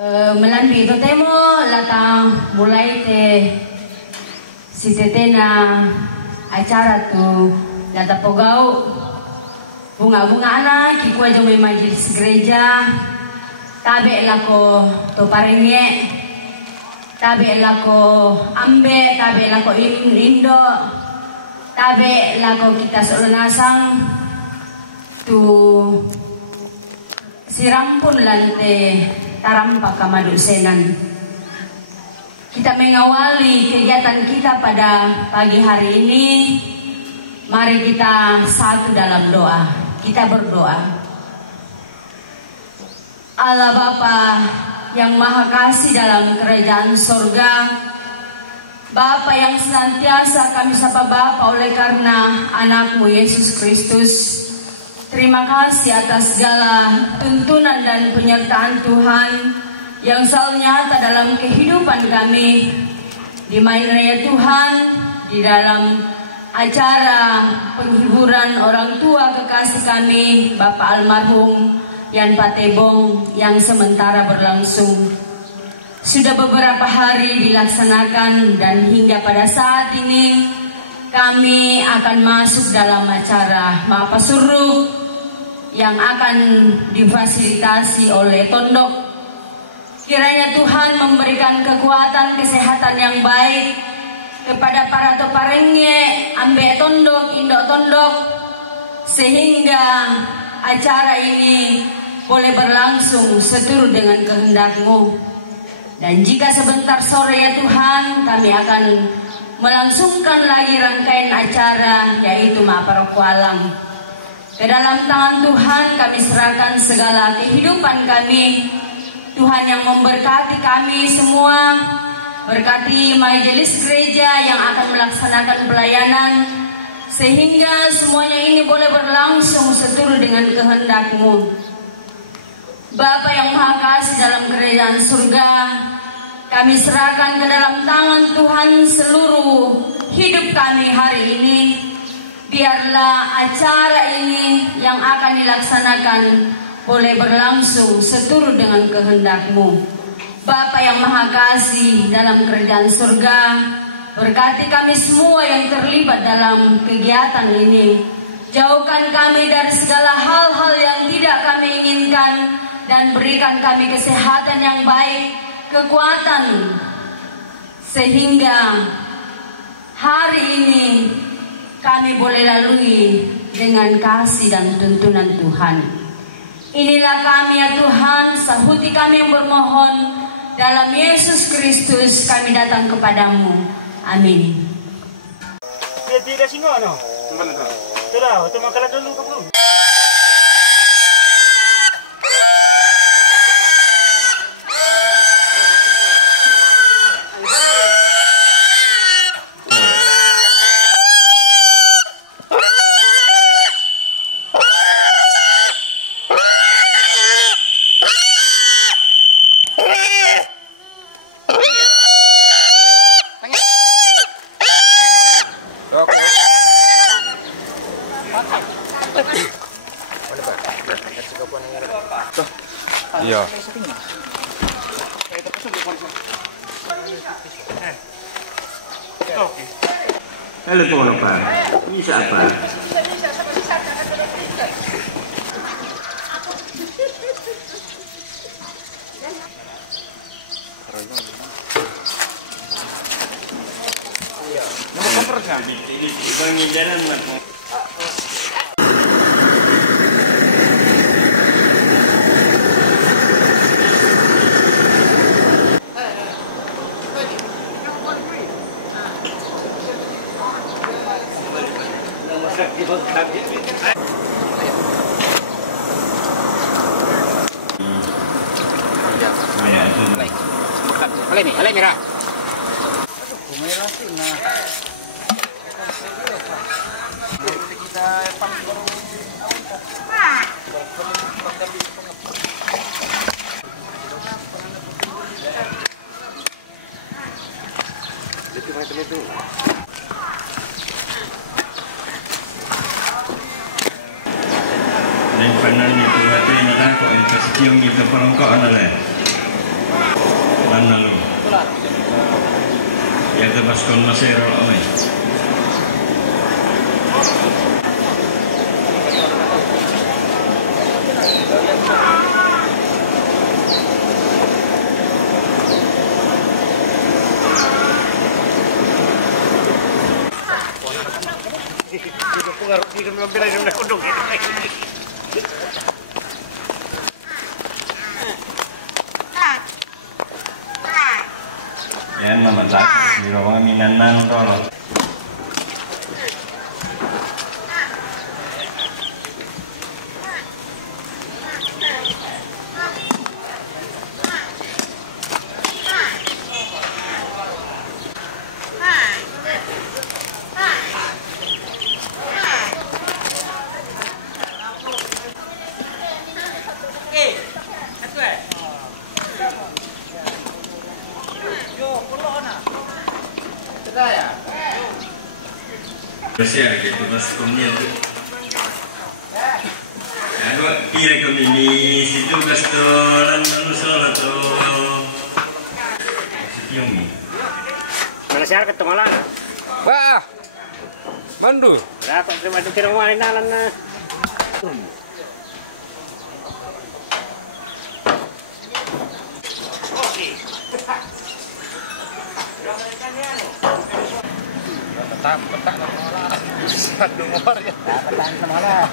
Melambi itu temo latang mulai si tetena acara tu lata pogau bunga-bunga anak kiku aja may majelis gereja tabe lako to parenge tabe lako ambe tabe lako indo tabe lako kita solonasang tu sirampun lante tarampak kamadusenan. Kita mengawali kegiatan kita pada pagi hari ini. Mari kita satu dalam doa. Kita berdoa. Allah Bapa yang Maha Kasih dalam kerajaan surga, Bapa yang senantiasa kami sapa Bapa oleh karena anakmu Yesus Kristus. Terima kasih atas segala tuntunan dan penyertaan Tuhan yang selalu nyata dalam kehidupan kami. Di main raya Tuhan, di dalam acara penghiburan orang tua kekasih kami, Bapak almarhum Yan Patebong yang sementara berlangsung. Sudah beberapa hari dilaksanakan dan hingga pada saat ini kami akan masuk dalam acara Mahapasuruh yang akan difasilitasi oleh Tondok. Kiranya Tuhan memberikan kekuatan kesehatan yang baik kepada para toparenge, ambe Tondok, indo Tondok, sehingga acara ini boleh berlangsung seturut dengan kehendak-Mu. Dan jika sebentar sore ya Tuhan, kami akan melangsungkan lagi rangkaian acara yaitu Maparokualang. Ke dalam tangan Tuhan kami serahkan segala kehidupan kami. Tuhan yang memberkati kami semua, berkati majelis gereja yang akan melaksanakan pelayanan, sehingga semuanya ini boleh berlangsung seturut dengan kehendak-Mu. Bapa yang Maha Kasih dalam kerajaan surga, kami serahkan ke dalam tangan Tuhan seluruh hidup kami hari ini. Biarlah acara ini yang akan dilaksanakan boleh berlangsung seturut dengan kehendak-Mu. Bapa yang Maha Kasih dalam kerajaan surga, berkati kami semua yang terlibat dalam kegiatan ini. Jauhkan kami dari segala hal-hal yang tidak kami inginkan dan berikan kami kesehatan yang baik, kekuatan, sehingga hari ini kami boleh lalui dengan kasih dan tuntunan Tuhan. Inilah kami ya Tuhan, sahuti kami yang bermohon. Dalam Yesus Kristus kami datang kepadamu. Amin. Tidak singa no? Sudah, itu makalah dulu ke belum? Iya. Halo teman-teman, ini siapa? Nomor kompor kan? Ini pengindaran lah. Alay merah. Merah sih nah. Kita panggung. Dan panahnya tu hati nak kau investasi yang kita perangkap adalah mana lu? Ya tebas kon masero amai. Ya nama tak di ruangan Minanang tolong. Besar gitu mas komnya tuh. Aku kira kami ini situ gastolan manusia atau siapa? Mana siapa ketemu lah? Wah, Bandu. Berapa terima kasih terima kasih nalan na. Petak satu nomor ya. Petang sama lah.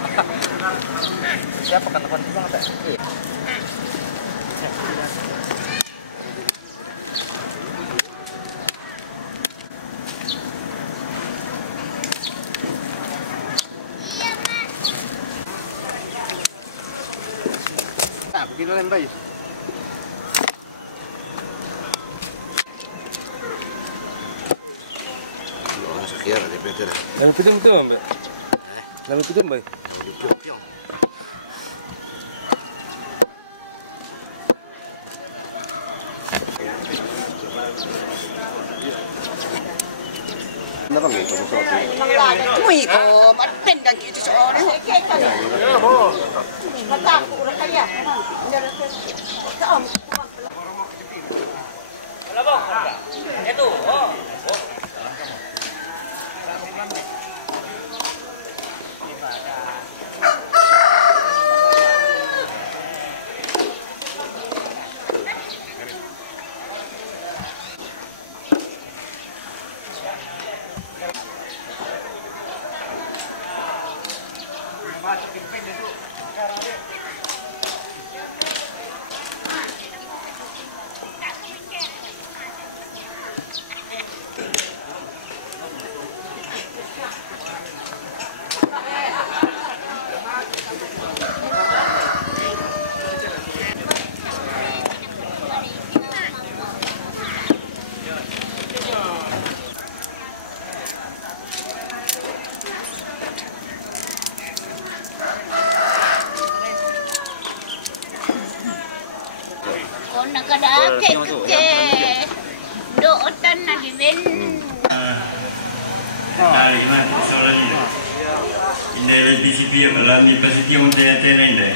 Siapa kata telepon bang? Begitu lembay. Yang pitung tu mbak. Yang pitung mbak. Mui ko maten dan gitu soalnya. Mata aku udah kaya. Itu. Oh. Nakadake kete dootan na given. Hari mana soalan ini? Ini lebih sipir malam ni pasti dia untuk yang tena ini.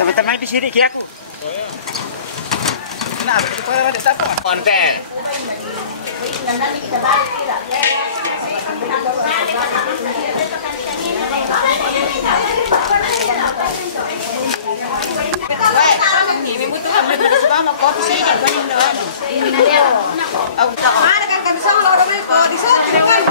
Teman-teman di sini aku. Konten. Mana kan kami sama orang itu di sana kan.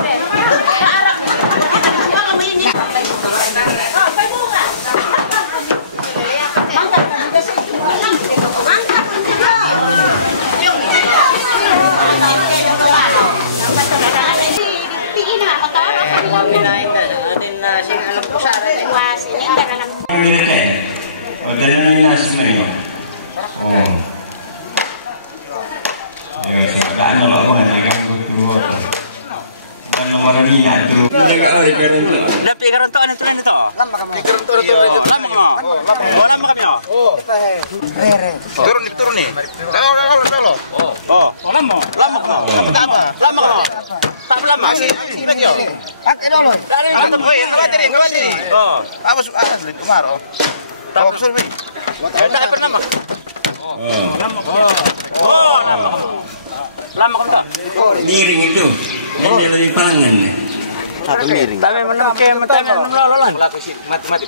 Turun nih. Miring itu. Ini lebih pangan. Tapi menukeh menololan. Mati.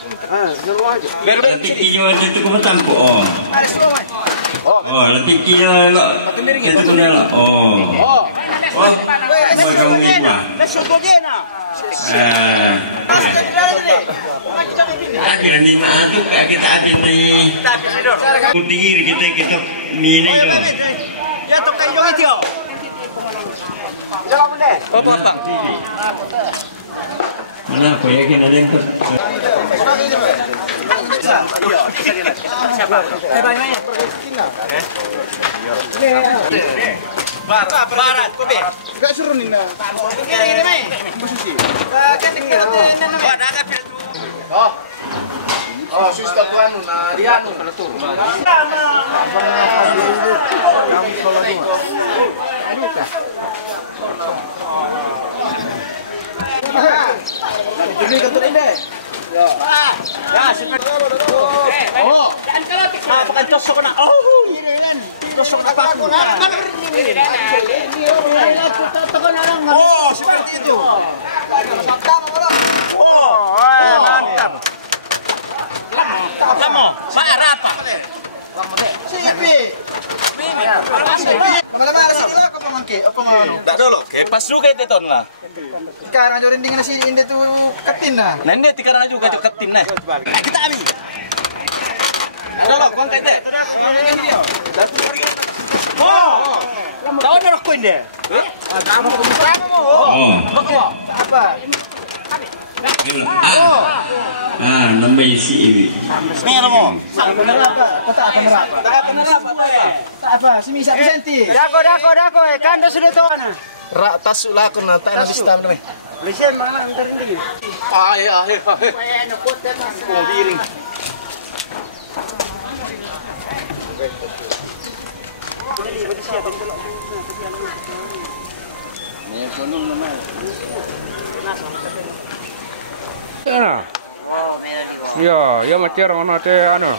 Lebih kilo itu kumatampo. Oh, lebih kilo itu kunela. Oh, macam itu lah. Akhirnya ni maaduk kita ada ni. Kutir kita mini tu. Jatuh kayu itu. Apa? Mana apa ya kena ada yang Barat, kopi. Enggak suruh Nina. Ini mai. Posisi. Oh, suster tuan na Riano kalau tu. Ya, seperti. Oh, pakai tosok na. Oh, tosok na pa. Oh, seperti itu. Oh, mantap. Lamo, para apa? Sipi. Mana-mana sini lah kau mangke, apa ngono? Tak dulu, ke pas juga itu ton lah. Sekarang jorin dengan si Inde tu ketin lah. Nanti tikarang juga ketin nah. Kita ambil. Dulu, kau angkat deh. Oh, tahu nak rokok Inde? Oh. Apa? Nambah isi ini. Ni mo. Kata kamera. Apa? Simi sak senti. Dako, kanda sudah tahu na. Rak tasuk lah aku nanti na sistem ni. Lesen mana ntar ini. Akhir. Kau biring. Ni konon nama. Ya macam orang mana teh anu.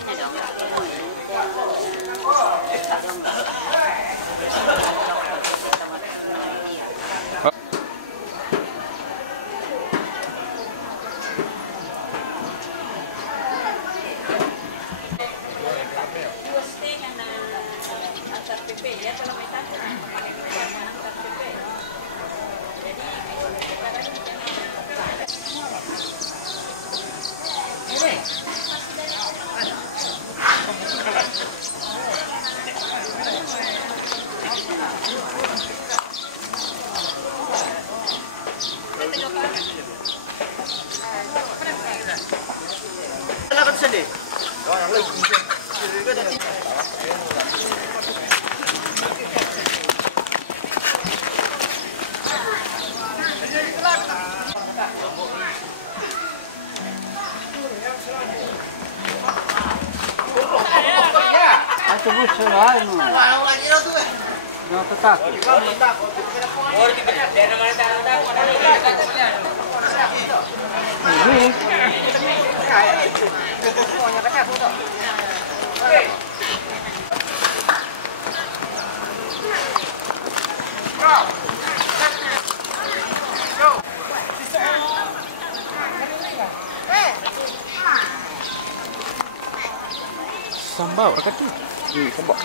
Bawa rakat tu. Kembok.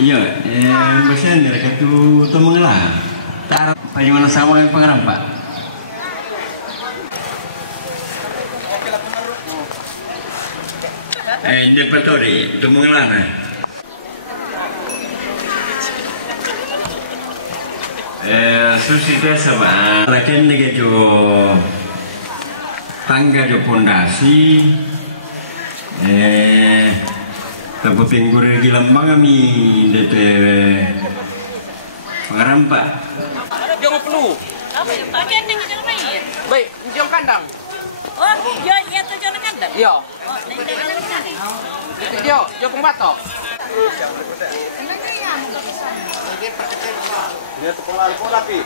Iya, macam ni rakat tu mengelah. Tak bagaimana sama yang pengarang Pak. Ini patori, tu mengelah nah. Susi biasa Pak. Lakin ni jo tangga jo pondasi. Tapi pinggur di Lambang kami DP pengarang Pak. Jangan perlu. Bagian dengan jangan main. Baik, jom kandang. Oh, ya tu jangan kandang. Yo. Oh, ini Yo pembatok. Dia tu pengal pun tapi.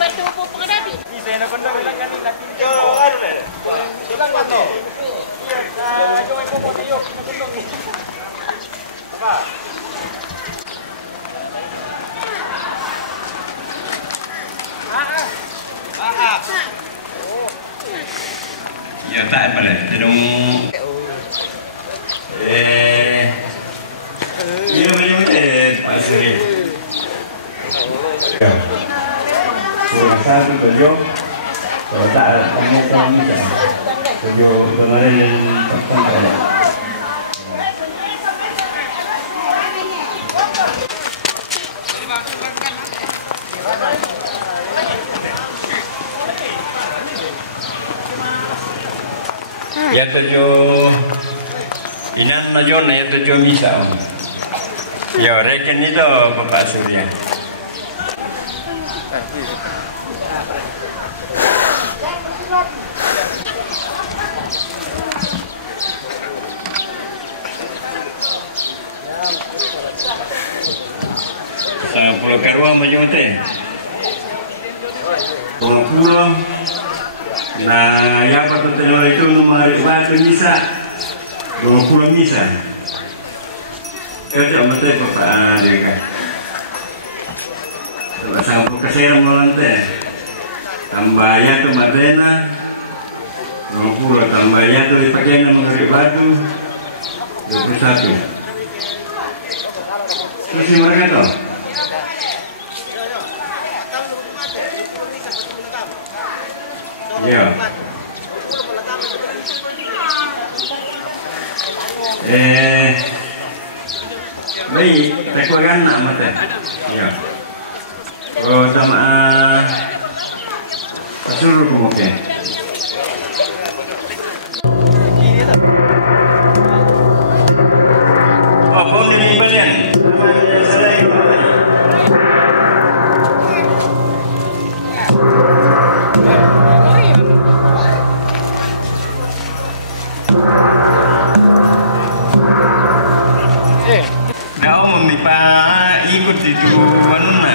bantu pengedapi. Bisa nak kondang bilang kan nak pinjau aru le. Bilang kan tu. Jom ikut motor yuk nak kondang ni. Apa? Ya tak boleh. Tadung. Ini boleh Pak Suri. Satu tujuh. Kalau tak kamu bisa. Tujuh kemarin tertentu. Ya tujuh inan najon ya tujuh misal. Ya reken itu Bapak Surya. Pulau Karwa macam tu. Pulau nah, yang pertama itu nomor batu misa, 20 misa. Kerja mesti Bapak dia. Sampai keseram melantai. Tambahnya tu Madena, 20 tambahnya tu dipakai mengerik batu, 21. Terus mereka tu. Ya. Baik, tak kuat nak mata. Ya. Oh, sama suruh mungkin. Oh, boleh dibelian. Namanya saya itu. Ikut itu mana?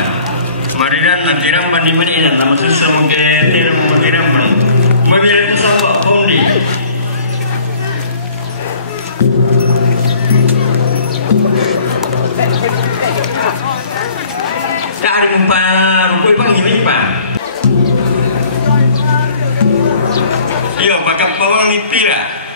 Maridan nanti rampan di mana? Nama susah mungkin tidak mau dirampan. Mobil itu sama Bondi. Cari umpan, rukui panggil umpan. Iyo, bakal bawang nipira.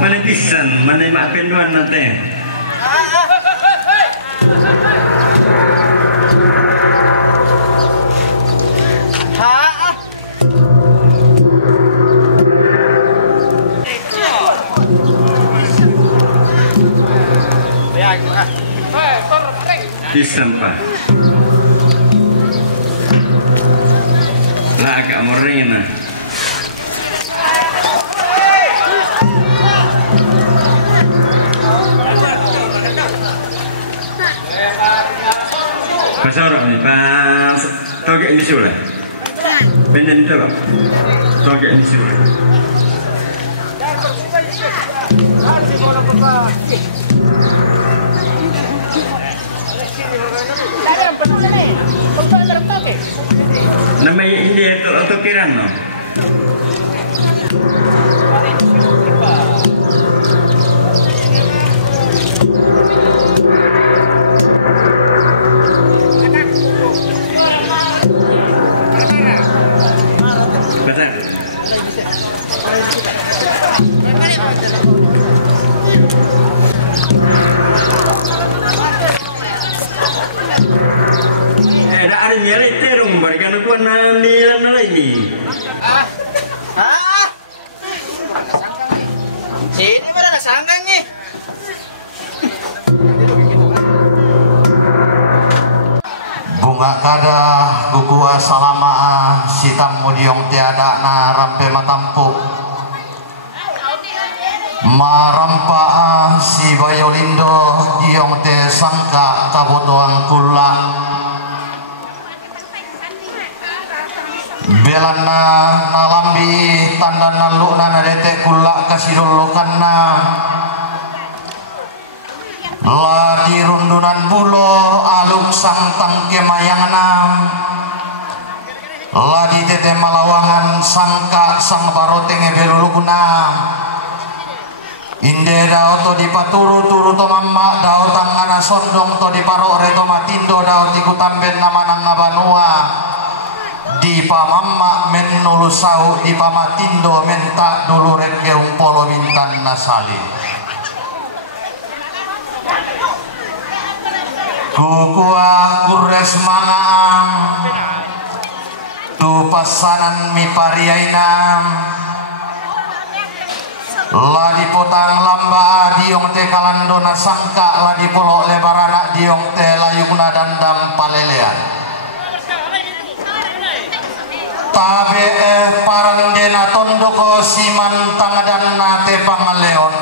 Mana pisan, mana maafin doan nanti. Pisan pak. Lah agak morena. Pasarok ni pas togek ini sulah. Benda ni tu, togek ini sulah. Namanya India itu atau Kirano? Ada nyari terung barikan aku naniran lagi. Ini mana ada sanggang nih? Bunga kada gugua salama sitam mudiong tiada na rampe matampu marampa si bayolindo diong te sangka kabutuang kula belana nalambi tanda nalu na nadete kula kasidolokanna ladi rundunan bulo aluk sang tangke mayangna ladi tete malawangan sangka sang barotenge belulukuna inde dao to dipaturu turu to mamma dao tangana sondong to diparo reto matindo dao tikutamben namanang ngabanua di pamamma men nulusau di pamatindo menta dulu reke umpolo bintan nasali Kukua kures mangang tu pasanan mi pariainam ladi potang lamba diong te kalandona sangka ladi polo lebarana diong te layugna dandam palelean tabe parang dena tondoko siman tangadan na te pangaleon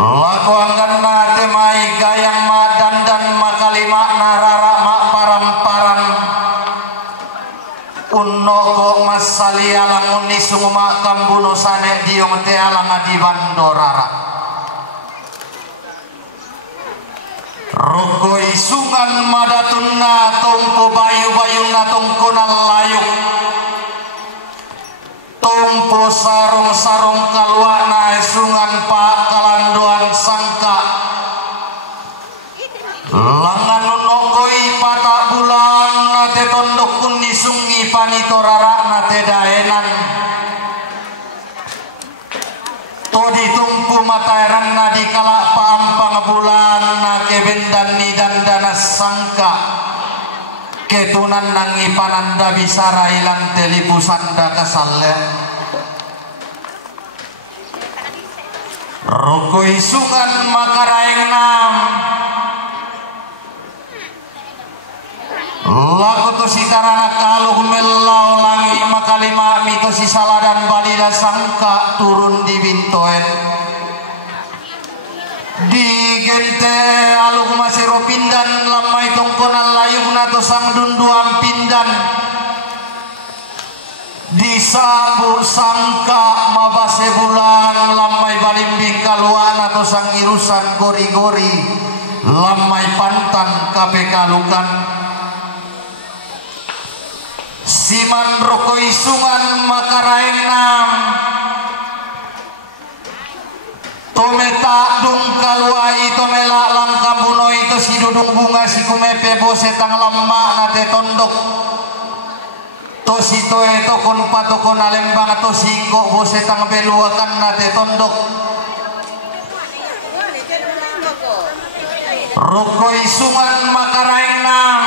laku angkan na temai gayang ma dandan makalima narara ma param-param unno ko masali alang uni sungma kambuno sane diong te alang adi bandorara roko isungan madatunna tongko bayu-bayunna tongko nalayuk tompo sarung-sarung kaluana sungan pak kalandoan sangka langan nokoi pata bulan nate tondok kuni sungi panito rara nate daenan to ditumpu mata erang nadi kalak paampang bulan nake bendan ni dandana sangka ketunan nangi pananda bisara ilang telipusanda kasalle rokoi sungan makaraeng nam laku to sitarana kaluh melau langi makalima mito si saladan balida sangka turun di bintoen di gente aluk masiro pindan lamai tongkonan layugna to sang dunduam pindan di sabu sangka mabase bulan lamai balimbing kaluan atau sang irusan gori-gori lamai pantan kape kalukan siman rokoi sungan makaraenam tometa dung kaluai tomela langka buno itu si dudung bunga si kumepe bose tang lama nate tondok to si toe tokon patokon alembang to singko bose tang beluakan nate tondok rokoi sungan makaraenam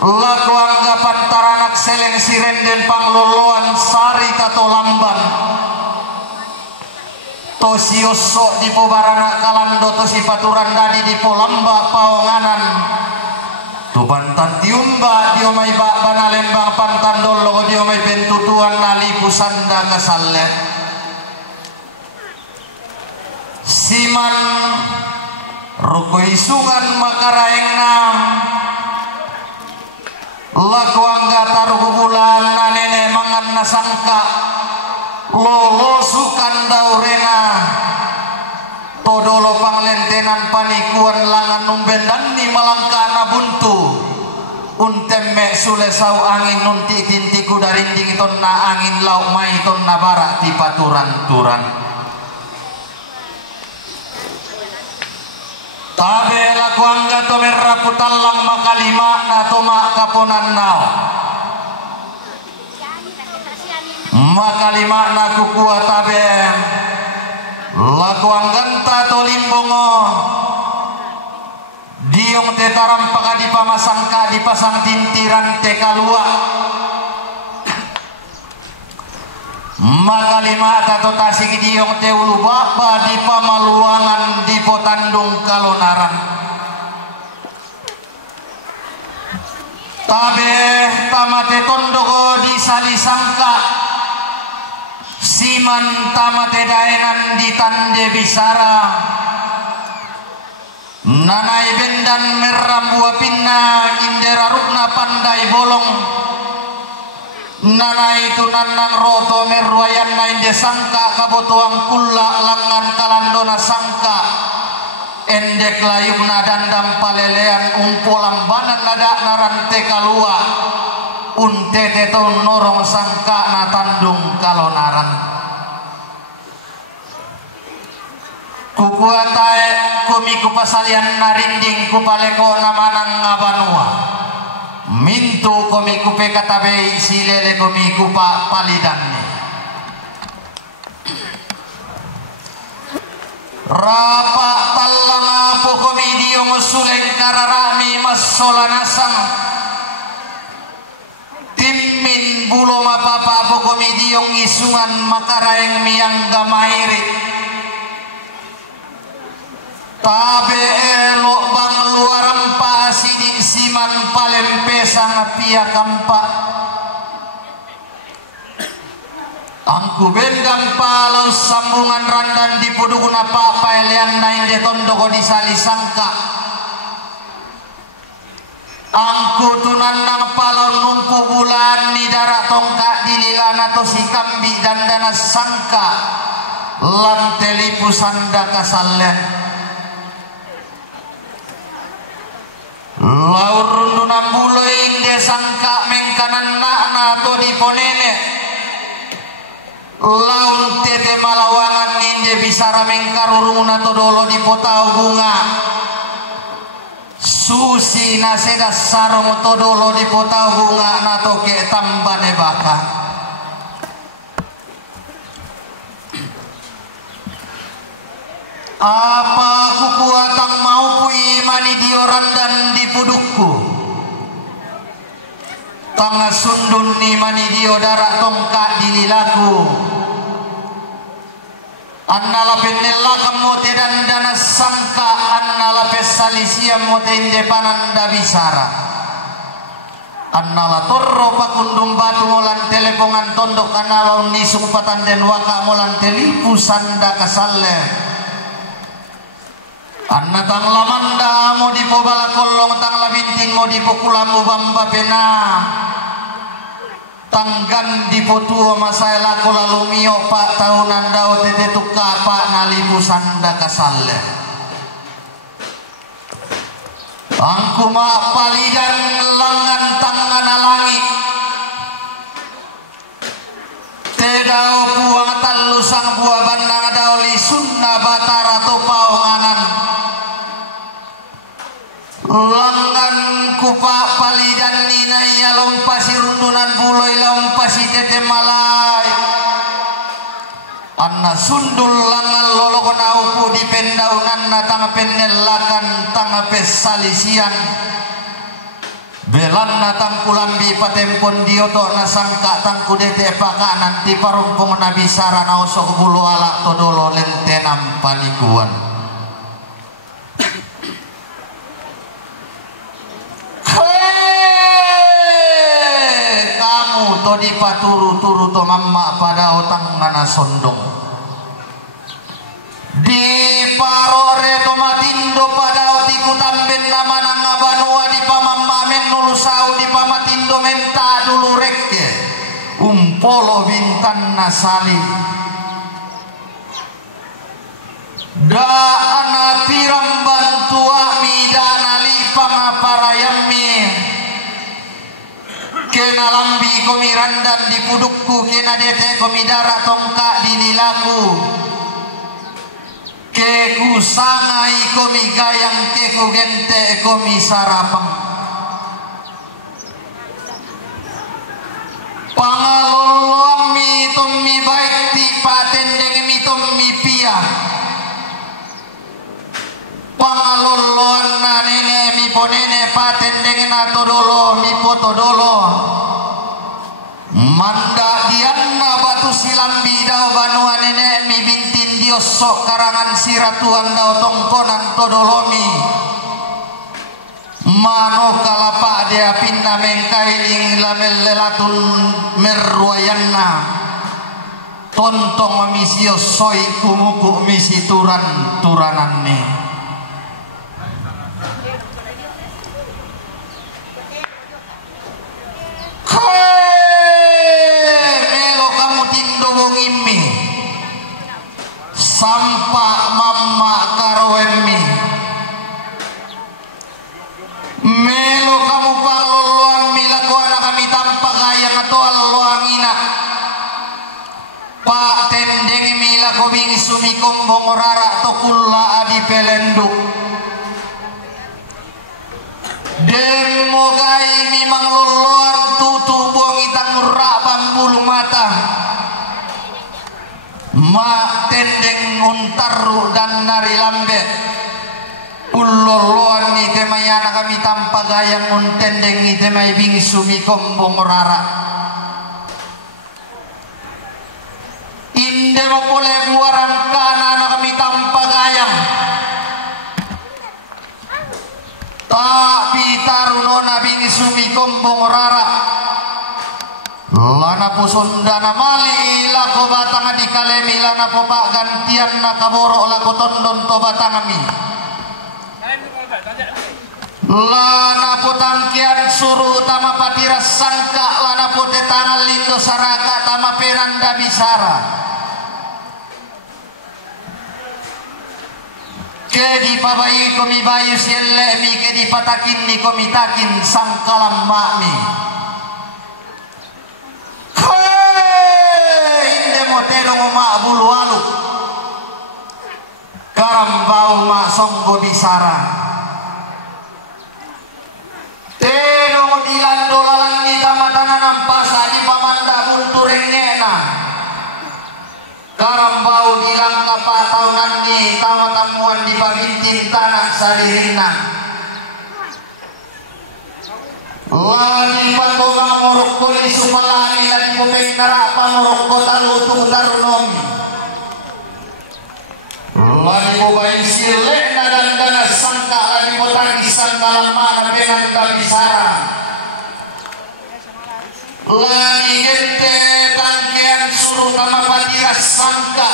laku anggapan taranak seleng sirenden pangloloan sari tato lamban to si osok di pobarana kalando to si paturan dadi di polamba paonganan tu pantan tiumba diomai bak bana lembang pantan dolo diomai pentutuan nali pusanda kasalle siman rukoi sungan makaraeng nam laku angga taruh bulan nanene mangan nasangka lolo sukan daurena todolo panglentenan panikuan langan numbendan di malangkana buntu untemme sule sau angin nunti tintiku dari ding tonna angin lauk mai tonna barak ti paturan-turan tabe laku angga to merrapu tallang makalima na toma kaponan nao makalima na kukua tabe laku angganta to limbongo diong te tarampaka di pamasangka di pasang tintiran te kalua makalima tato tasik diong te ulu bapa di pamaluangan di potandung kalonaran tabe tamate tondoko di salisangka siman tamate daenan di tande bisara nanai bendan meram buah pinna indera rukna pandai bolong nanai tunanang roto merwayan nain de sangka kabotuang kulla langan kalandona sangka endek layukna dandam palelean umpolam banan nada narante kalua unte teton norong sangka na tandung kalonaran kukuatae komi kupasalian narinding kupaleko namanang ngabanua mintu komi kupe katabe silele komi kupa palidanne rapa talanga po komi diong suleng kararami masolanasang timmin bulo mapapa po komi diong isungan makaraeng miyang gamairi tabe elok bang luaran pa sidik siman palempesang pia kampa angku bendang palau sambungan randan di puduguna pa paelean nain de tondoko di salisangka angku tunanang palau numpu bulan ni darak tongkak di lilana to si kambi dandana sangka lanteli pusanda kasalen laur rundunan buloing de sangka mengkanan nakna to di ponene laun tete malawangan ninde bisara mengkarurungna to dolo di potau bunga susi naseda sarong to dolo di potau bunga na to ke tambane baka apa kukuatang mau pui mani dioran dan di pudukku tanga sundun ni mani dio darak tongkak di lilaku annala penella kamu dan dana sangka annala pesalisia mote inde pananda bisara annala torro pakundum batu molan telepongan tondok analon ni sumpatan den waka molan telipu sanda kasalle anna tang lamanda mo di pobala kolong tang labinting mo di pokulamu bamba pena tanggan di potuo masaila lalu mio pak tahunan dao tete tuka pak nalimu sanda kasalle angku ma palidan langan tangan alangi tedao puang talu sang buah bandang daoli sunna batara to paonganan langan kupa palidan nina ya lompasi rundunan buloi lompasi tete malai anna sundul langan lolok naupu di pendaunan na tanga penelakan tanga pesalisian belan na tangkulambi patempon dioto na sangka tangku dete paka nanti parumpong nabi sara na osok bulu alak todolo lentenam panikuan kamu to di paturu-turu to mamma pada otang ngana sondong di parore to matindo pada otiku tamben nama nanga banua di pamamma men nulusau di pamatindo menta dulu rekke umpolo bintan nasali Dana tiram bantua mi dana lipang aparayami kena lambi komi randan di pudukku kena dete komi darah tongka di nilaku keku sangai komi gayang keku gente komi sarapang pangaloloang mi tommi baik ti patendeng mi tommi pia pangaloloan na nene mi ponene patendeng na todolo mi potodolo manda dianna batu silambi dao banua nene mi bintin dios sok karangan siratuan dao tongkonan todolomi mano kalapa dia pinna mengkailing lamel lelatun merruayanna tontong mamisio soi kumuku misi turan turananne melo kamu tindo bongimi sampak mama karoemi melo kamu paloloang milako anak kami tanpa gayang atau aloloang ina pak tendeng milako bingi sumi kombong rara to kulla adi pelendu demo gai mimang loloang tutu buang itang murabang bulu mata ma tendeng untaru dan nari lambe uloloan ni temayana kami tanpa gayang untendeng ni temay bingsu mi kombong rara inde mo pole buaran kana kami tanpa gayang tapi tarunona bingsu mi kombong rara lana po sundana mali lako batang di kalemi lana po pak gantian na kaboro lako tondon to batang mi lana po tangkian suruh tama patiras sangka lana po tetangan lindo saraka tama peranda bisara kedi pabai komi bayu selle mi kedi patakin ni komi takin sangkalam makmi inde motero mak bulu alu karambau mak songgo bisara teno dilando lalang ni tamatana nampasa di pamanda buntureng ngena karambau dilang kapataunan ni tamatamuan di babintin tanah sadirina lani patogang morok kuli supalani lani kupeng narapa morok kota lutu tarunomi lani kubain sile dan dana sangka lani potang isang kalamana penanda bisara lani gente tangkean suruh nama patiras sangka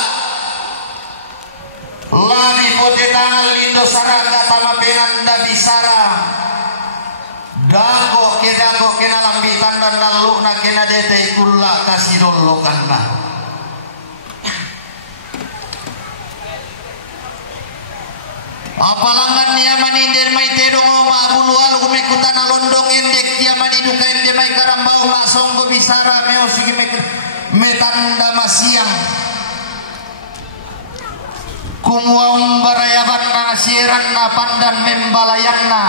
lani potetangan lindo saraka tama penanda bisara dago kena lambitan dan lalu na kena dete kulla kasih dolo kanna apalangan niya manindir may tedong ma buluan kumikutan na londong indek niya maniduka inde may karambao masonggo bisara meo sige metanda masiyang kumuang barayaban na siran na pandan membalayan na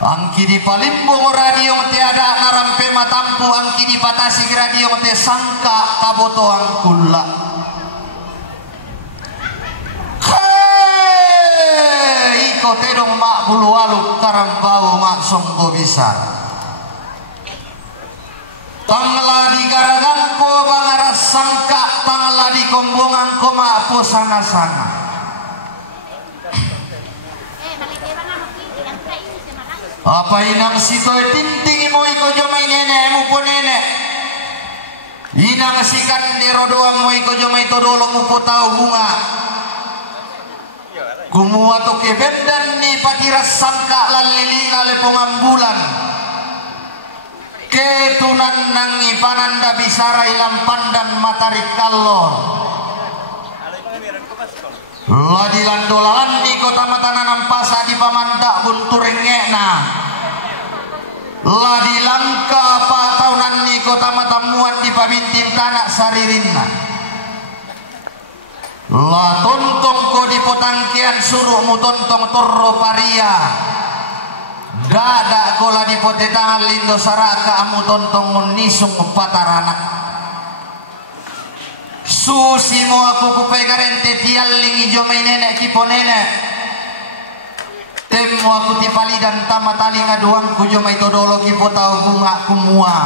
angki di palimbong radio te ada narampe matampu angki di patasi radio te sangka kaboto ang kulla iko tedong mak bulu alu karambau mak songgo bisa tangla di garagangko bangaras sangka tangla di kombongangko mak po sanga-sanga apa inang sito tinting mo iko jomay nene mo po nene inang sikan di rodoa mo iko jomay todolo mo po tao bunga kumuha to kebendan ni patiras sangka lalilina le pengambulan ketunan nangi pananda bisara ilam pandan matarik kalor Ladilan dolalan di kota Matananan Pasa di pamandak bunturengekna. Ladilangka pataunan di kota Matamuan di pabintin tanak saririnna. La tontong ko di potangkian suruh mu tontong torro paria. Dada kola di potetangan lindo saraka amu tontong unisung pataranak. Susi mo aku kupegarente tialing ijo may nenek kipo nenek. Temo aku tipali dan tamatali ngaduang kujo may todolo kipo tau bunga kumua.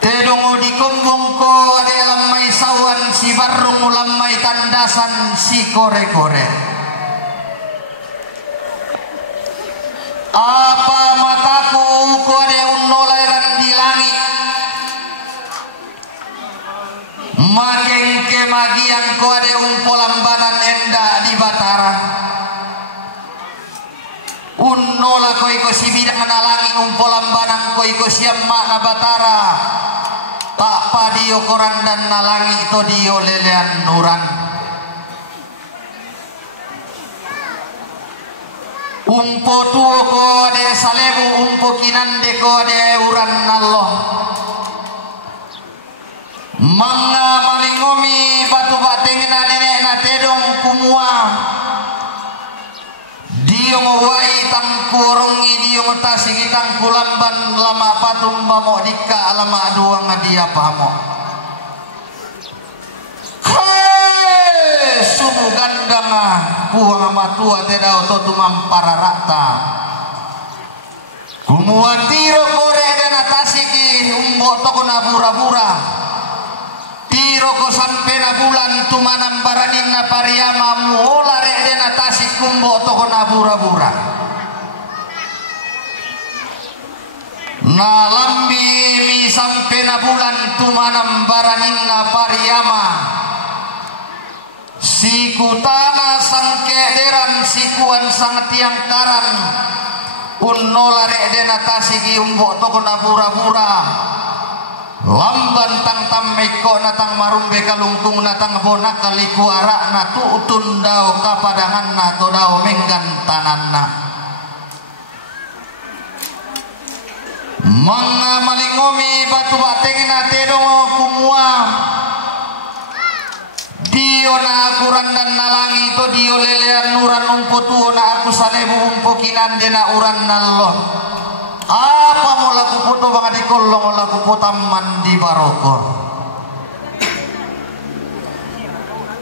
Tedongo di kumbung ko ade lamay sawan si barung lamay tandasan si kore-kore. Apa mataku ko ade unnolairan di langit. Making kemagian ko ade umpolambanan enda di Batara. Unnola ko iko si bidang nalangi umpolambanan ko iko siamma na Batara. Tak padio koran dan nalangi to dio lelean nuran. Umpo tuo ko ade salebu umpo kinande ko ade uran nalloh. Manga malingomi batu batengna nenek na tedong kumua. Dio ngowai tangkurongi dio ngetasi kitang kulamban lama patum bamo dika alama aduang ngadia pamo. Hei sumu gandanga kuang matua tedao to tumampara rata. Kumua tiro kore dan atasi ki umbo toko nabura-bura. Tiro ko sampai na bulan tumanam baranin na pariyama muola re na tasik kumbo toko na bura-bura. Na lambi mi sampai na bulan tumanam baranin na pariyama. Siku tanah sang kederan sikuan sang tiang karan. Unnola re na tasik umbo toko na bura-bura. Lamban tang tammeko natang marumbe kalungkung natang bonak kaliku arak na tuutun dao kapadangan na to dao menggan tananna. Manga malingomi batu bateng na tedongo kumua. Dio na akuran dan nalangi to dio lelean nuran umpo tuo na aku salebu umpo kinande na uran nalloh. Apa mau laku foto bang adik kolong laku foto mandi baroko.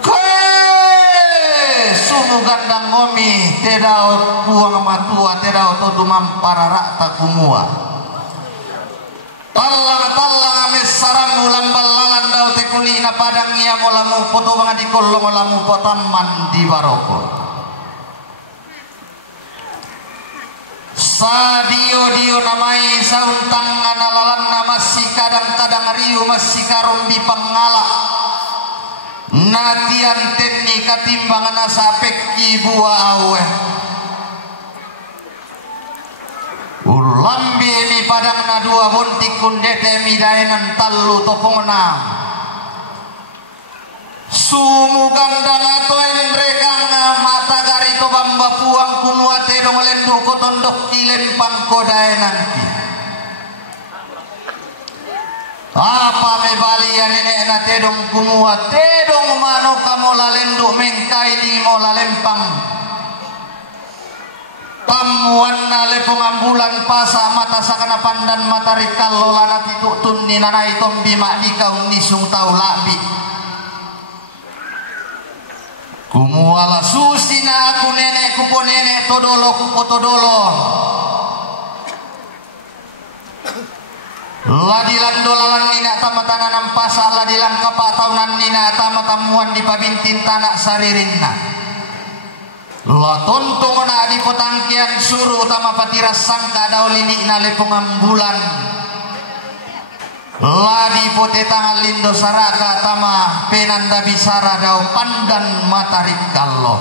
Hei sumu gandang ngomi tedao buang matua tedao to dumam pararak takumua. Talang mesaram ulang balalan dao tekuni na padangnya molamu foto bang adik kolong lamu foto mandi baroko. Sadio namai sauntang analalan nama si kadang-kadang riu masih karom di pangala. Natian tenni katimbangan asapek buah awe. Ulambi mi padang na dua bontik kundete mi daenan tallu topongna. Sumu gandang atau endrekang mata gari to bamba puang kumua tedong lendu ko tondok kilempang ko daenan ki. Apa me balian nenek na tedong kumua tedong mano kamola lendu mengkai di mola lempang. Tamuan na lepung ambulan pasa mata sakana pandan matari kallola na titutun ni nanai tombi mak dikau nisung tau labi. Kumuala susi na aku nenek kupo nenek todolo kupo todolo. Ladilan dolalan nina tamatana nampasa ladilan kapataunan nina tamatamuan di pabintin tanak saririnna. La tontong na di potangkian suruh tama patiras sangka daulini na lepung ambulan. Ladi potetangan lindo saraka tama penanda bisara dau pandan matarik kallo.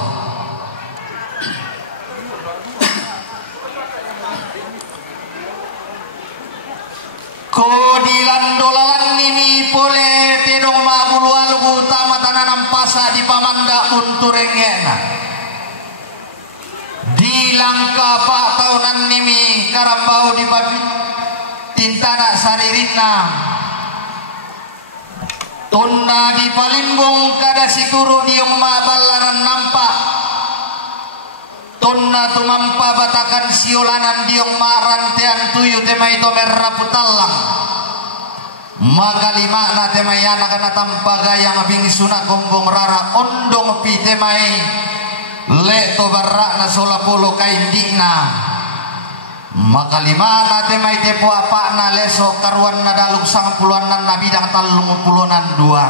Kodilan dolalan ini pole tedong mabulu alugu tananam pasa di pamanda unturengena di langka pak tahunan nimi karambau di babi tintana saririna tunda di palimbung kada sikuru di umma ballaran nampak tunda tumampa batakan siolanan di umma rantean tuyu temai to merah putallang maka lima na temai anak kana tampaga yang abing suna gombong rara ondong pi temai le to barra na solapolo kaindikna maka lima na temai tepo apa na leso karuan na daluk sang puluhan na bidang talung puluhan dua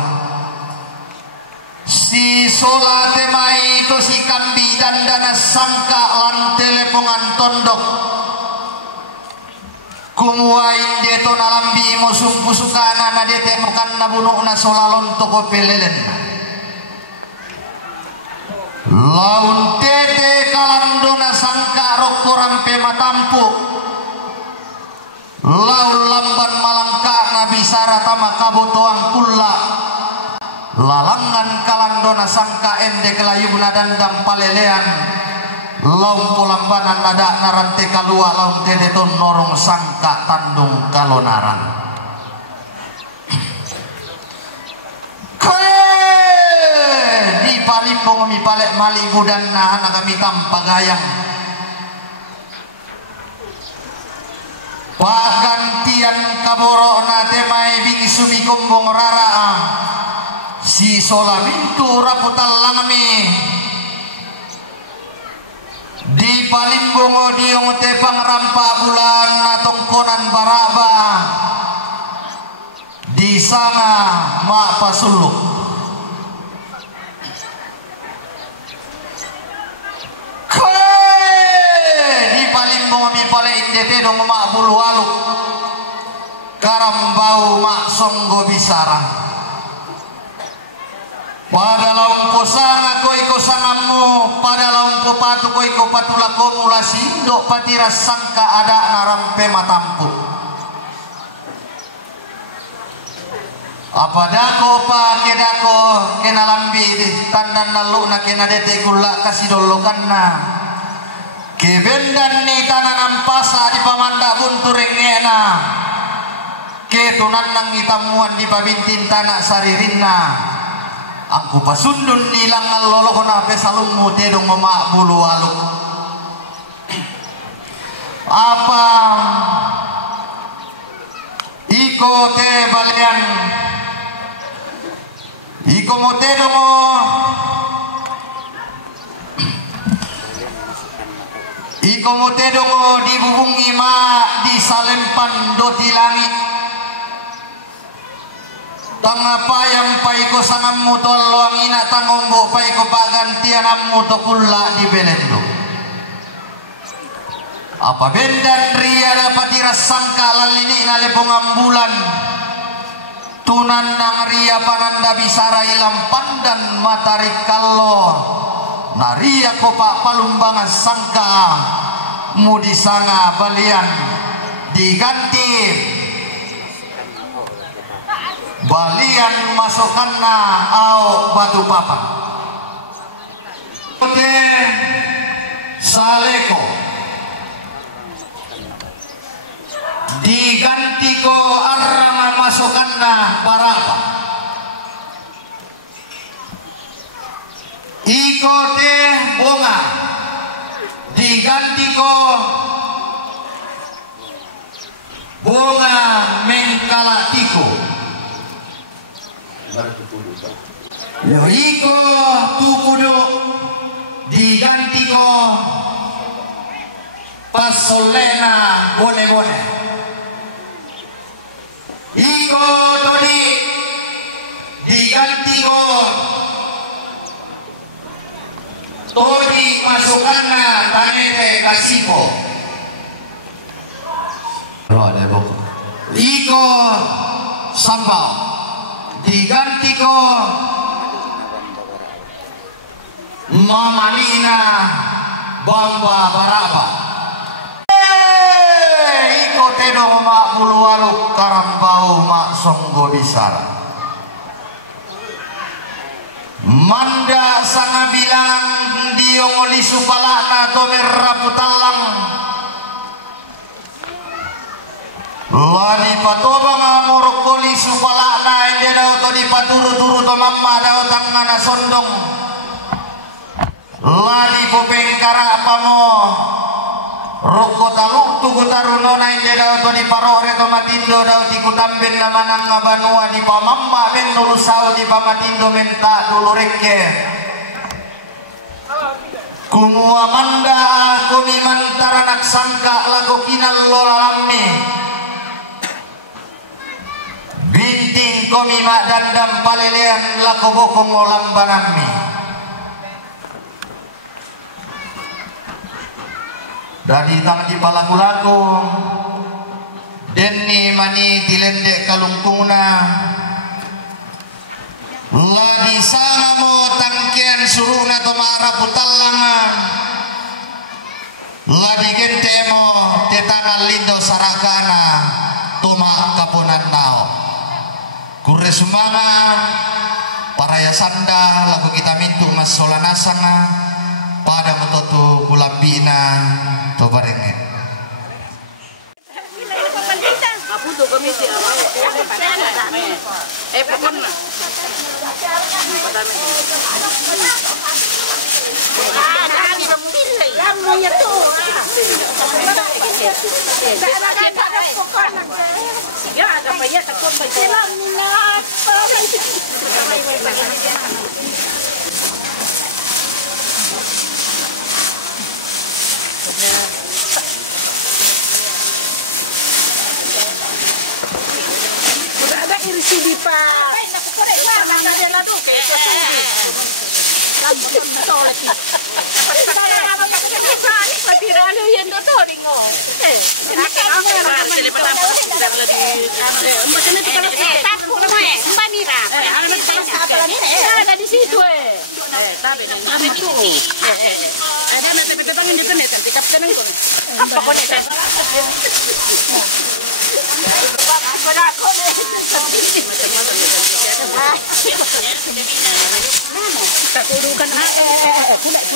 si sola temai to si kambi dan dana sangka lan telepongan tondok kumuain deto nalambi musum pusukana na detemukan na bunuk na solalon toko pelelen laun tete kalandona sangka rokorampe matampu laun lamban malangka nabisara tama kabutoang kulla lalangan kalandona sangka ende kelayuna dandam palelean laun pulambanan nada narante kalua laun tete ton norong sangka tandung kalonaran di palimbong mi palek mali budan na anak kami tanpa gayang pagantian kaboro na temai bing sumi kombong rara si sola bintu raputal langami di palimbong diong tepang rampa bulan na tongkonan baraba di sana mak pasuluk di palimbong mi pale indete dong mak bulu aluk karambau mak songgo bisara pada lampu sana ko iko sangamu pada lampu patu ko iko patula komulasi indok patira sangka ada narampe matampu apa dako pa kedako kena lambi tandan nalu na kena dete gula kasih dolokan na kebendan ni tananam pasa di pamanda bunturengena ketunan nang itamuan di pabintin tanak saririnna angku pasundun nilang ngalolo kona pesalummu tedong memak bulu aluk apa iko te balian iko motedo mo iko motedo mo dibubungi ma di salempan doti langit tangapa yang paiko sangammu tolong ina tangombo paiko pagantianammu to kulla di belendo apa bendan ria dapat dirasangka lalini nalepong ambulan tunan nang ria pananda bisara ilam pandan matari kallo naria kopa palumbangan sangka mudi sanga balian diganti balian masukkanna au batu papan oke saleko diganti ko arang masukkanna barapa iko teh bunga diganti ko bunga mengkalatiko yo iko tupudu diganti ko pasolena bone-bone iko todi diganti ko todi masukkanna tanete kasipo iko sambal diganti ko mamalina bamba baraba iko tedong mak bulu waluk karambau mak songgo bisara manda sanga bilang diongoli supalana to merraputalang lani patobang morokoli supalana inde daw to di paturu-turu to mamma daw tangana sondong lani popengkara pamo roko taluk tugu tarunona inde daw to di parore to matindo daw di kutamben na manang ngabanua di pamamba ben nulusau di pamatindo menta dulu rekke kumua manda kumi mantara naksangka lago kinal lola lammi binting komi mak dandam palelean lago bokong olam banammi dari tang di palagu-lagu denni mani tilendek kalungkungna ladi sana mo tangkian suruna to mara putallanga ladi gentemo tetangan lindo saragana toma kapunan nao kurre sumanga paraya sanda lagu kita mintu mas solanasanga pada mototu kulambina to barenge Apunto komisi awal. Pokoknya. Dami dong pilih. Kamu ya tuh. Ya ada banyak takut berjalan minat. Irisi di pa. Mana dia lah tu? Kayak tu. Kamu tolak ni. Tapi ralu yang tu tu ringo. Macam ni kita tak boleh. Mbak Nira. Ada di situ. Tapi di situ. Ada nanti kita tangin di sana. Nanti kapten engkau. Apa kau ni? Tak kurukan kulai je.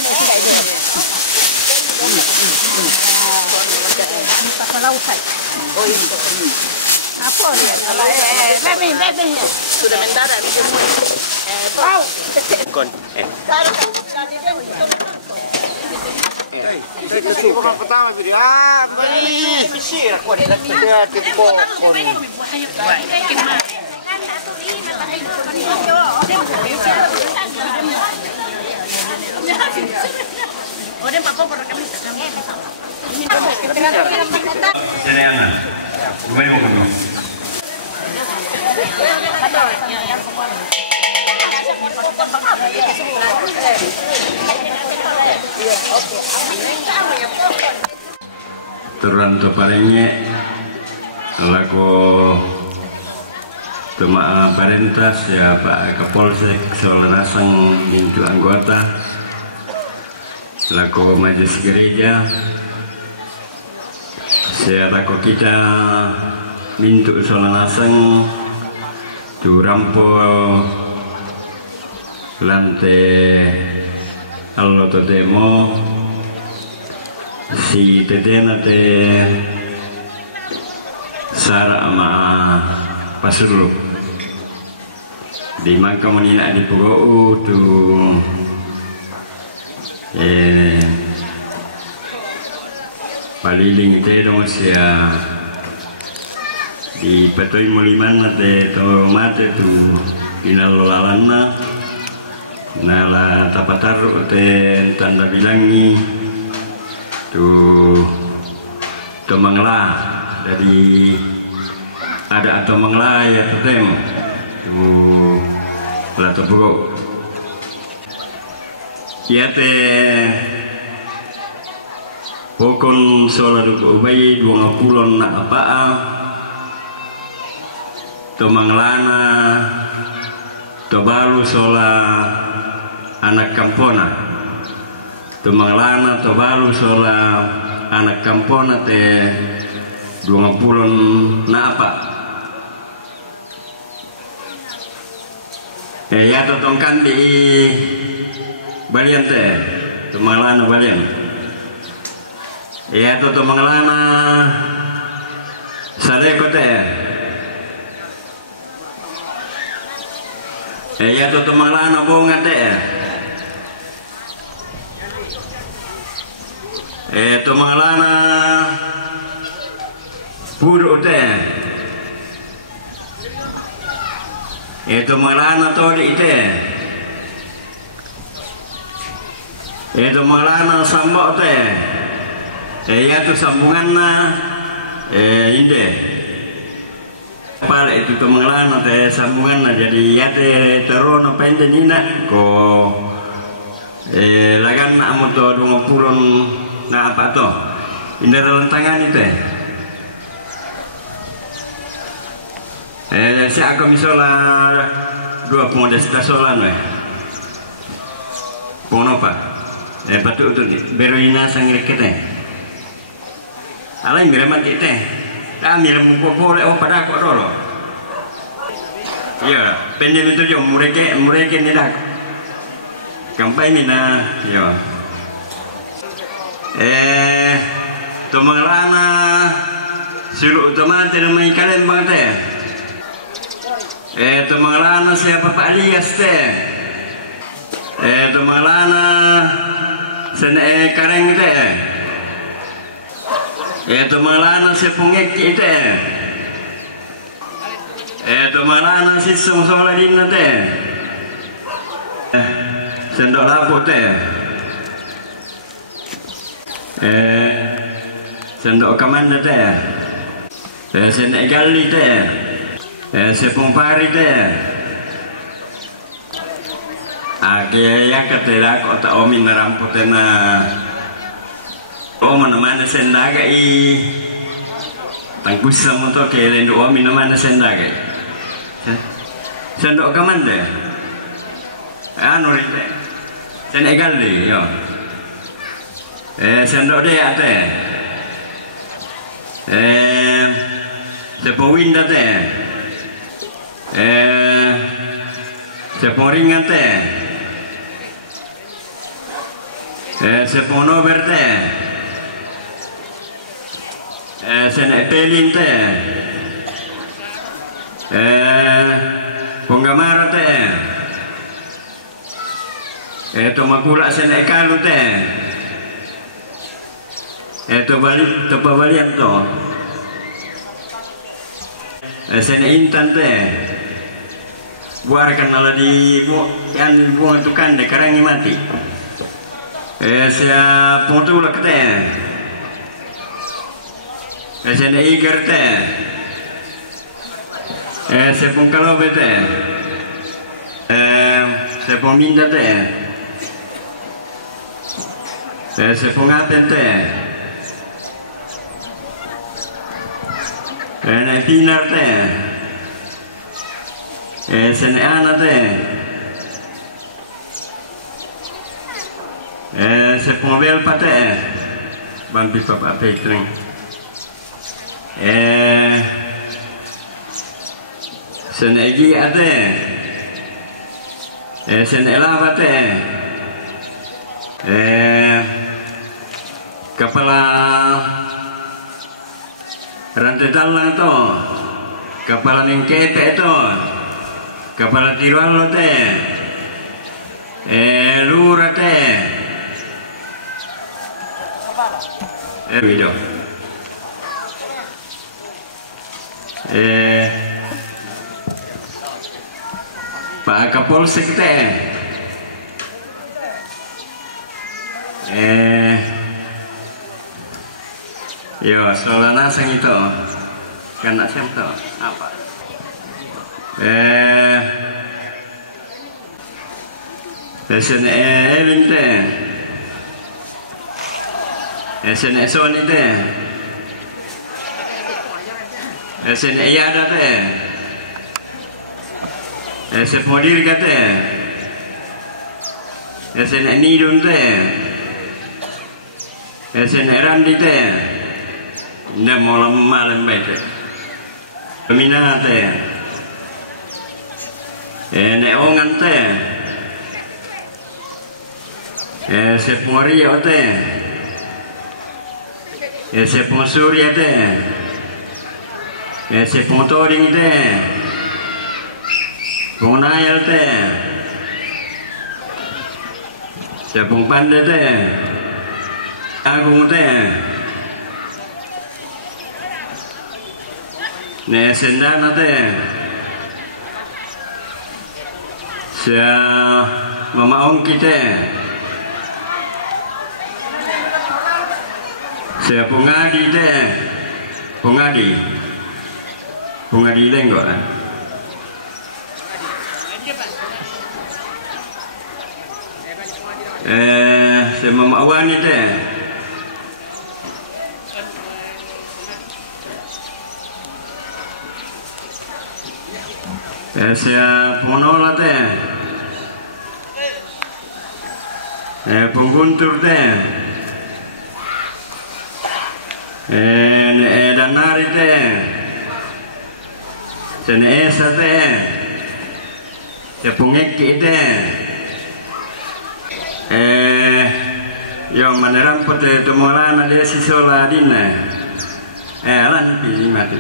Pasalausai. Oh ini. Apa dia? Bebe. Sudah mendarat di semua. Tahu. Kon. Itu bukan pertama jadi beli misi aku ada tipe kon. Orang papa berekam Seniana, gimana mau ketemu? Turun tu palingnya lagu Tuma Parentas ya Pak Kapolsek Solanasang Bintu anggota laku majelis gereja saya laku kita Bintu Solanasang tu rampo lantai allo to demo si tetena te sara ama pasuru di mangkamunina di Pugou tu paliling te dong sia di patoi muliman te to mate tu pinalolalana nala tapatar te tanda bilangi tu mangla dari ada atau mangla ya tem tu lato bugo ya te pokon sola duku ubay 20 na apaa to manglana to baru sola anak kampona to manglana to baru sola anak kampona te 20 na apa Ya totongkan di balian teh, tumalana balian. Ya totomangalana sadeko teh. Ya totomangalana bunga teh. Tumalana puro teh. Itu malana todi teh. Itu malana sambok teh. Ya tu sambunganna inde. Pala itu tu malana teh sambunganna jadi ya teh terono pendenina ko lagan amu to 20 na apa to. Inde rentangan itu teh. Si aku misalnya 2 modesta solan weh. Pono pa. Patu itu beroina sangrik kita. Alai mira mati teh. Mira muko boleh pada kok dolo. Ya, pendek itu jo mereka ni dak. Kampai ni na, yo. Tumanglana sulu utama teh mai kalen bang teh. Tumanglana siapa Pak Alias teh. Tumanglana sen kareng teh. Tumanglana si pungek teh. Tumanglana si songsoladin teh. Sendok lapu teh. Sendok kamanda teh. Sendok gali teh. Sepung pari teh. Akhirnya ketela kok tak omin naramputena. Oh mana sendaga i. Tangkus sama to kelen do omin mana sendaga. Sendok kamanda. Anu rite. Sendok gali yo. Sendok dia teh. Sepung winda teh. Sepung ringan teh. Sepung nober teh. Senek pelin teh. Penggamara teh. Tomakula senek kalu teh. Balian to. Senek intan teh. Buarkan ala di yang buang tukan deh karang mati. Saya potulak teh. Saya iger teh. Saya pungkalobe teh. Saya peminda teh. Saya pungapen teh. Naik pinar teh. Sene ana teh. Sepongabel pa teh. Bambi papa petring. Sene egi ade. Sene lava teh. Kepala rantai talang to. Kepala nengkepe to. Kepala tiruan lo teh. Lura teh. Video. Pak Kapolsek teh. Yo, solana sang itu. Kan asam to. Apa? Sen elin teh. Sen soni teh. Sen ayada teh. Sen podir kate. Sen nidun teh. Sen randi teh. Nda malam baik teh. Pemina teh. neongan teh sepungario teh sepungasurya teh sepungotoring teh pungunayal teh sepungpande teh agung teh sendana teh sia mama ongki teh sia pungadi teh pungadi lenggok lah sia mama wani teh sia pengonola teh pengguntur teh danari teh esa teh pengeki teh yang menerampat itu mulana dia sisola dina lan pilih mati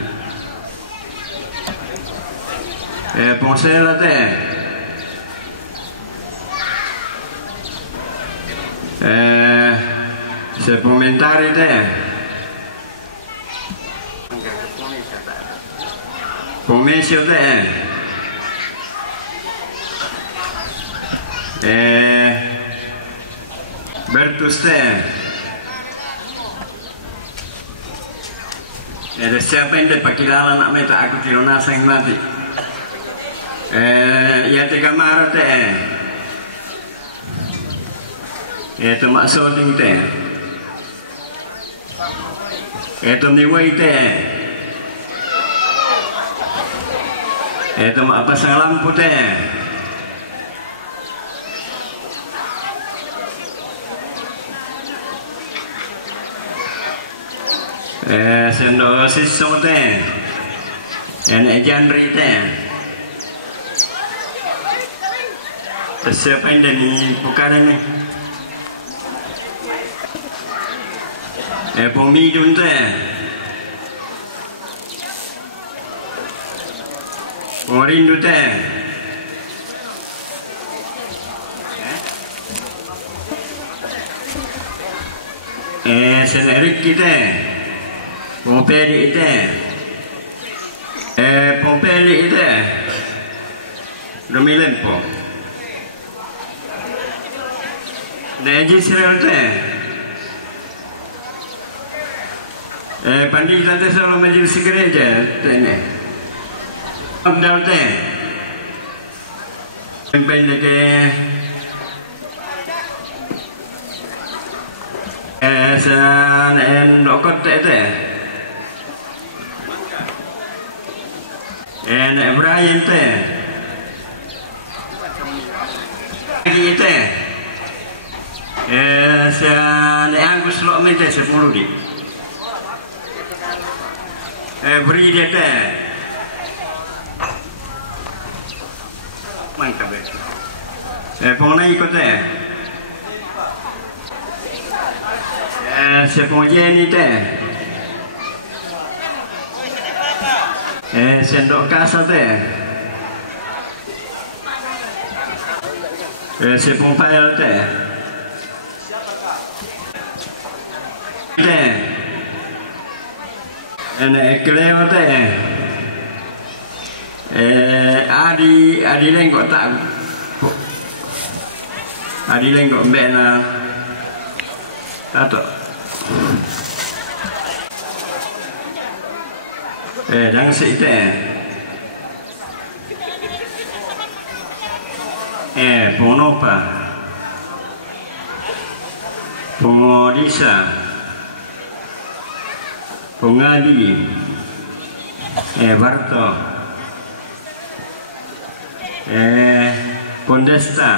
ponsela teh sepumentari teh pomesio teh Bertus teh ada siapa yang dipakilala nak meta aku tilonasa yang mati ya tiga mara teh itu maksuding teh itu niwai teh itu apa salampu teh sendok sisong teh enek janri teh siapa yang dari pukaran nih pemidun teh perindu teh senerik kita pompeli teh pompeli teh rumilempo neji sirel teh pandita teh selalu majelis gereja teh abdal teh pendek san endokot teh Ibrahim teh lagi teh san Agus lo teh 10 di beri dia teh mantap pengenai ikut teh sepojeni teh sendok kasa teh sepompayal teh enek keleo teh adi lenggok tak adi lenggok mbena tato jangan sih teh Ponopa Pongodisa Pongadi Barto Pondesta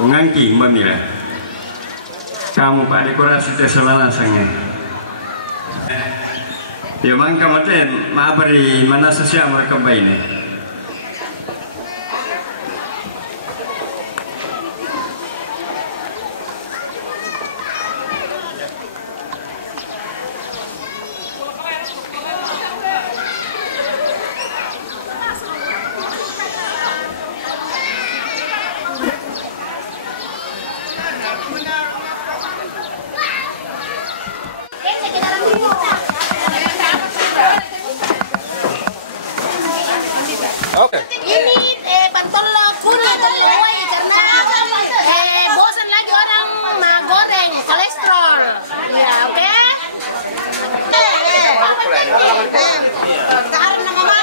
Pengangki Mamira kamu Pak dekorasi teh selalasangnya Ya mangka maten maabari mana sesya mereka baine. Ini pantolo kulit lewat karena bosan lagi orang goreng kolesterol. Ya, oke. Karena mama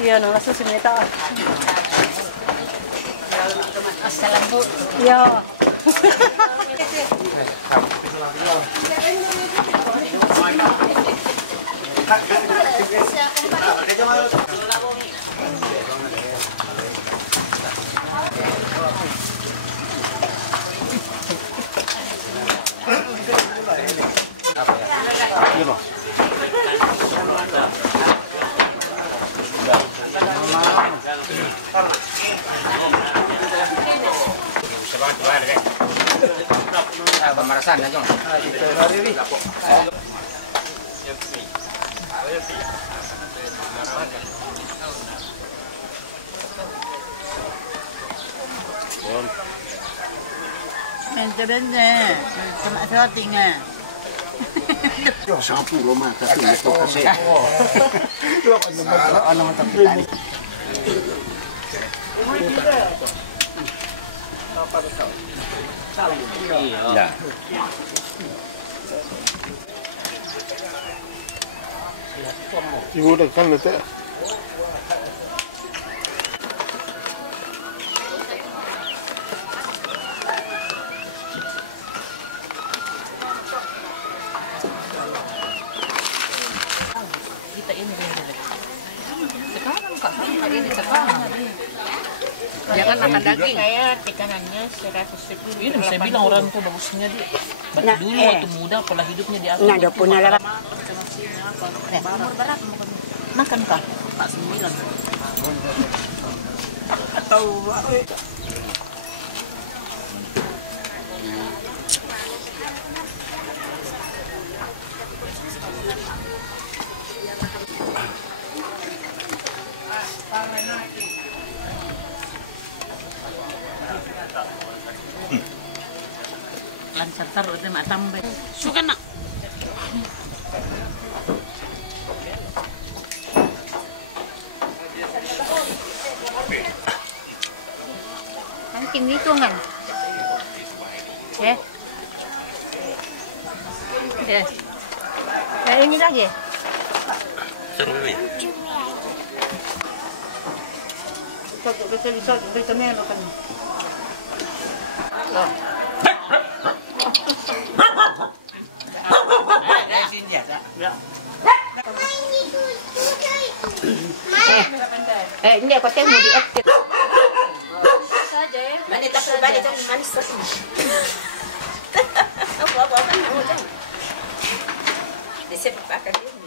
iya, nang susi nito. Assalam bu. Iya. Pemerasan aja. Bende, sama shootingnya. Yo, sapu lo mah tapi itu kasih. Ano mata tadi. Ya. Ibu udah kan nanti. Kita ini sekarang kok sampai ini sekarang. Jangan makan daging. Saya tekanannya 110. Ini saya bilang orang tuh bagusnya dia. Dulu waktu muda pola hidupnya di atas. Nah, dia punya lah. Umur berapa makan kah? 49. Atau lancar taruh itu mak tambah. Suka nak. Angking itu kan. Ya. Ya. Kayak ini lagi. Betul meron kan. Hindi ako tayo mo di-update. Mani tapos ba dito manis sa sini. Apa-apa kan mo dyan. Disip pa ka din.